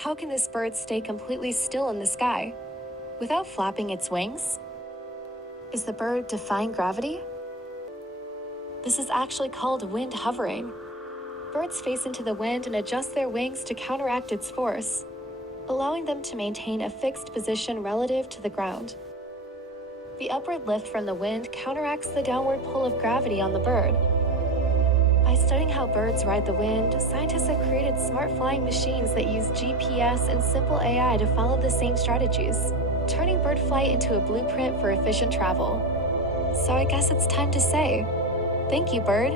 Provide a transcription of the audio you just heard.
How can this bird stay completely still in the sky without flapping its wings? Is the bird defying gravity? This is actually called wind hovering. Birds face into the wind and adjust their wings to counteract its force, allowing them to maintain a fixed position relative to the ground. The upward lift from the wind counteracts the downward pull of gravity on the bird. By studying how birds ride the wind, scientists have created smart flying machines that use GPS and simple AI to follow the same strategies, turning bird flight into a blueprint for efficient travel. So I guess it's time to say, thank you, bird.